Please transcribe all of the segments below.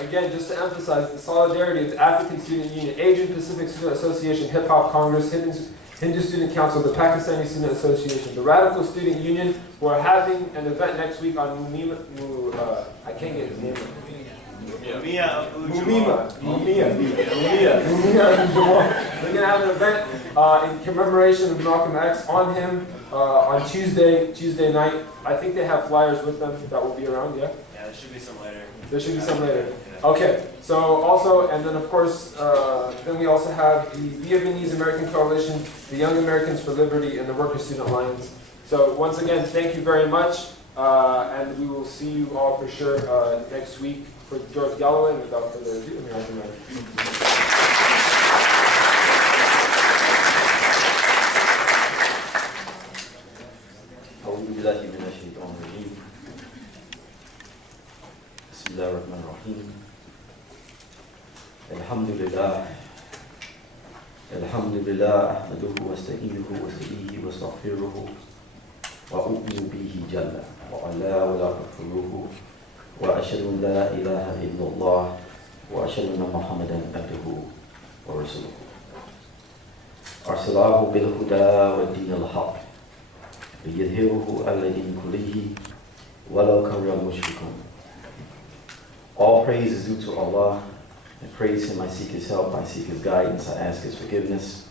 again, just to emphasize the solidarity of the African Student Union, Asian Pacific Student Association, Hip Hop Congress, Hindu Student Council, the Pakistani Student Association, the Radical Student Union. We're having an event next week on I can't get his name. Mumia. We're going to have an event in commemoration of Malcolm X on him on Tuesday night. I think they have flyers with them that will be around, yeah? Yeah, there should be some later. There should be some later. Okay, so also, and then of course, then we also have the Vietnamese American Coalition, the Young Americans for Liberty, and the Workers' Student Alliance. So once again, thank you very much, and we will see you all for sure next week for George Galloway. And without further ado, Amir Abdel Malik Ali. Bismillahirrahmanirrahim. Alhamdulillah, ahmaduhu wa asta'inuhu wa asta'ihi wa astaghfiruhu wa u'minu bihi jalla wa ala wa la takfuruhu wa ashhadu an la ilaha illallah wa ashhadu anna Muhammadan abduhu wa rasuluhu. Arsalahu bil huda wa din al haqq liyudhhirahu ala din kullihi walau kariha al mushrikun. All praise is due to Allah. I praise Him, I seek His help, I seek His guidance, I ask His forgiveness.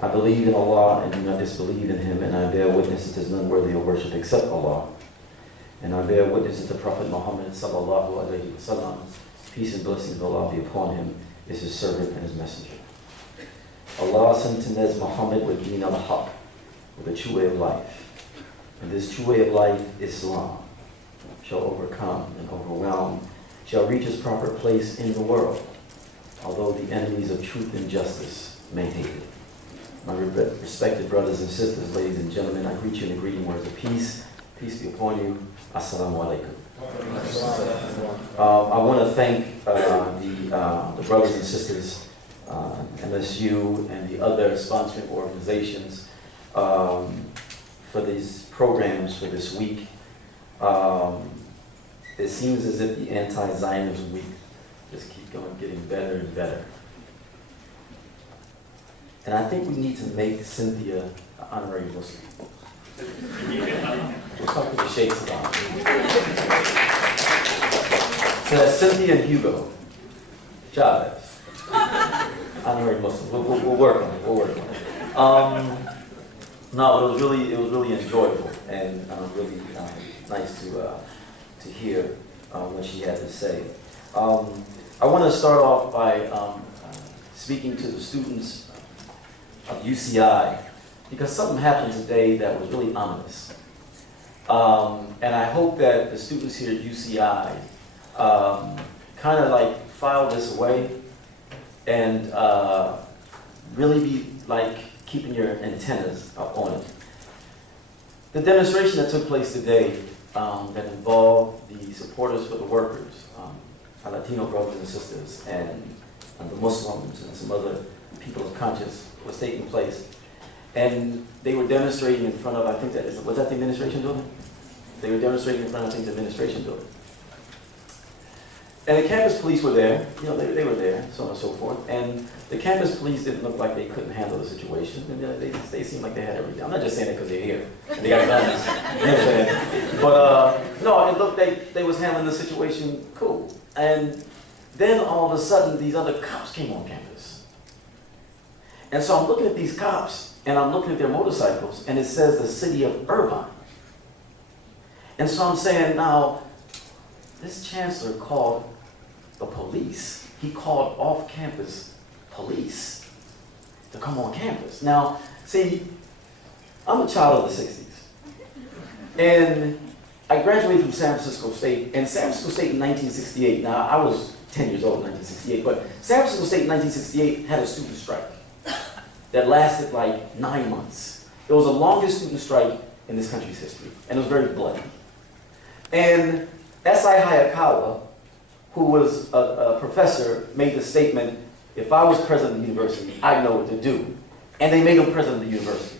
I believe in Allah and do not disbelieve in Him, and I bear witness that there is none worthy of worship except Allah. And I bear witness that the Prophet Muhammad sallallahu alaihi wasallam, peace and blessings of Allah be upon him, is His servant and His messenger. Allah sent him as Muhammad with Deen al-Haq, with a true way of life. And this true way of life, Islam, shall overcome and overwhelm, shall reach its proper place in the world, although the enemies of truth and justice may hate it. My respected brothers and sisters, ladies and gentlemen, I greet you in the greeting words of peace. Peace be upon you. Assalamu alaikum. I want to thank the brothers and sisters, MSU and the other sponsoring organizations for these programs for this week. It seems as if the anti-Zionism week just keeps going, getting better and better. And I think we need to make Cynthia an honorary Muslim. We'll talk to the sheikhs about it. So that's Cynthia and Hugo Chavez, honorary Muslim. We'll work on it. We'll work on it. No, it was really enjoyable and really nice to hear what she had to say. I want to start off by speaking to the students of UCI, because something happened today that was really ominous. And I hope that the students here at UCI kind of like file this away and really be like keeping your antennas up on it. The demonstration that took place today that involved the supporters for the workers, our Latino brothers and sisters, and the Muslims and some other people of conscience was taking place. And they were demonstrating in front of, I think was that the administration building? They were demonstrating in front of, I think, the administration building. And the campus police were there, they were there, so on and so forth. And the campus police didn't look like they couldn't handle the situation. And they seemed like they had everything. I'm not just saying that because they're here. And they got guns. You know what I'm saying? But no, it looked like they was handling the situation cool. And then all of a sudden, these other cops came on campus. And so I'm looking at these cops, and I'm looking at their motorcycles, and it says the city of Irvine. And so I'm saying, now, this chancellor called the police. He called off-campus police to come on campus. Now, see, I'm a child of the 60s. And I graduated from San Francisco State. And San Francisco State in 1968, now I was 10 years old in 1968, but San Francisco State in 1968 had a student strike that lasted like 9 months. It was the longest student strike in this country's history, and it was very bloody. And S.I. Hayakawa, who was a professor, made the statement, if I was president of the university, I'd know what to do. And they made him president of the university.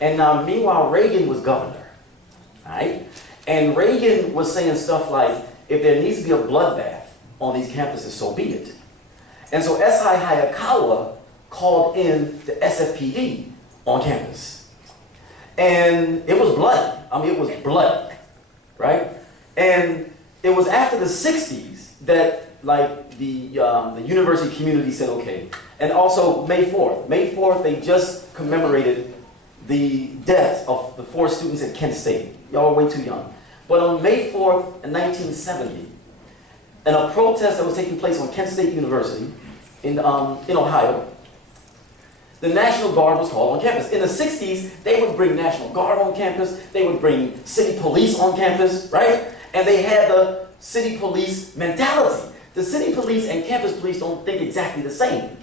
And now, meanwhile, Reagan was governor, right? And Reagan was saying stuff like, if there needs to be a bloodbath, on these campuses, so be it. And so S.I. Hayakawa called in the SFPD on campus. And it was bloody. I mean, it was bloody, right? And it was after the 60s that, like, the university community said, okay. And also May 4th. May 4th, they just commemorated the death of the 4 students at Kent State. Y'all are way too young. But on May 4th, in 1970, in a protest that was taking place on Kent State University in Ohio, the National Guard was called on campus. In the 60s, they would bring National Guard on campus. They would bring city police on campus, right? And they had the city police mentality. The city police and campus police don't think exactly the same.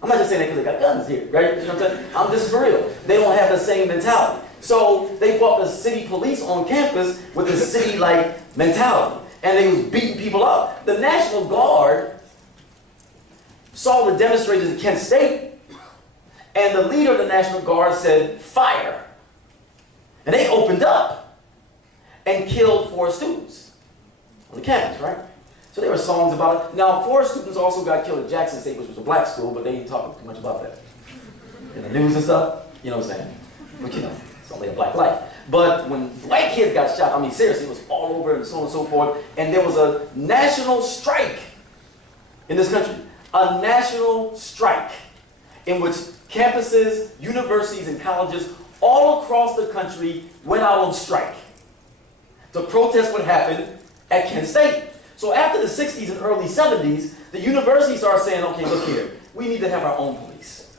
I'm not just saying that because they got guns here, right? You know what I'm saying? This is for real. They don't have the same mentality. So they brought the city police on campus with the city-like mentality. And they was beating people up. The National Guard saw the demonstrators at Kent State, and the leader of the National Guard said, fire. And they opened up and killed 4 students on the campus, right? So there were songs about it. Now, 4 students also got killed at Jackson State, which was a black school, but they didn't talk too much about that. In the news and stuff, you know what I'm saying? But you know, it's only a black life. But when white kids got shot, I mean, seriously, it was all over and so on and so forth. And there was a national strike in this country. A national strike in which campuses, universities, and colleges all across the country went out on strike to protest what happened at Kent State. So after the 60s and early 70s, the universities started saying, okay, look here, we need to have our own police.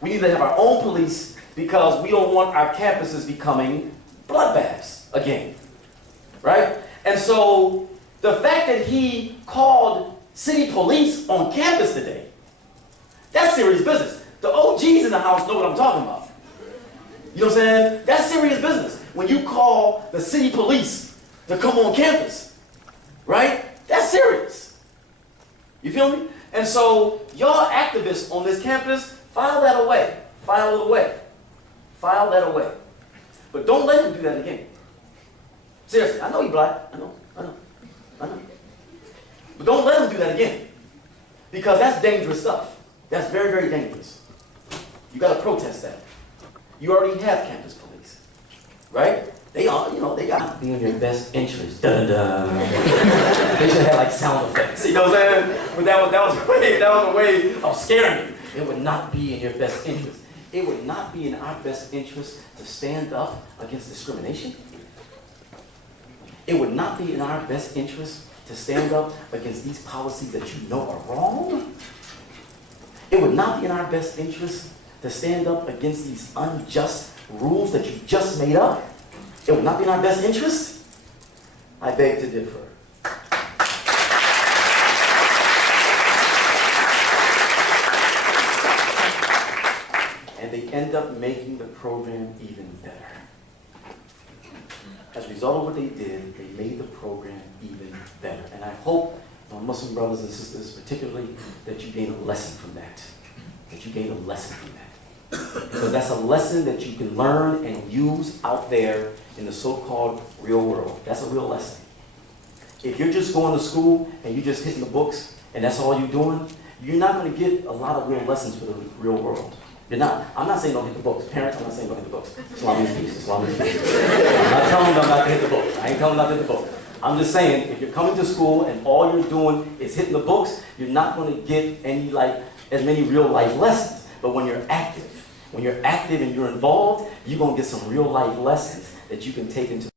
We need to have our own police because we don't want our campuses becoming bloodbaths again, right? And so the fact that he called city police on campus today, that's serious business. The OGs in the house know what I'm talking about. You know what I'm saying? That's serious business. When you call the city police to come on campus, right? That's serious. You feel me? And so y'all activists on this campus, file that away. File it away. File that away. But don't let him do that again. Seriously, I know you're black. I know. But don't let him do that again. Because that's dangerous stuff. That's very, very dangerous. You got to protest that. You already have campus police, right? They are, they got to be in your best interest. Dun-dun-dun. They should have like sound effects. You know what I'm saying? But that was a way of scaring you. It would not be in your best interest. It would not be in our best interest to stand up against discrimination. It would not be in our best interest to stand up against these policies that you know are wrong. It would not be in our best interest to stand up against these unjust rules that you just made up. It would not be in our best interest. I beg to differ. And they end up making the program even better. As a result of what they did, they made the program even better. And I hope, my Muslim brothers and sisters particularly, that you gain a lesson from that. That you gain a lesson from that. Because that's a lesson that you can learn and use out there in the so-called real world. That's a real lesson. If you're just going to school and you're just hitting the books and that's all you're doing, you're not going to get a lot of real lessons for the real world. You're not. I'm not saying don't hit the books. Parents, I'm not saying don't hit the books. Islam is peace. Islam is peace. I'm not telling them not to hit the books. I ain't telling them not to hit the books. I'm just saying, if you're coming to school and all you're doing is hitting the books, you're not going to get any, as many real life lessons. But when you're active and you're involved, you're going to get some real life lessons that you can take into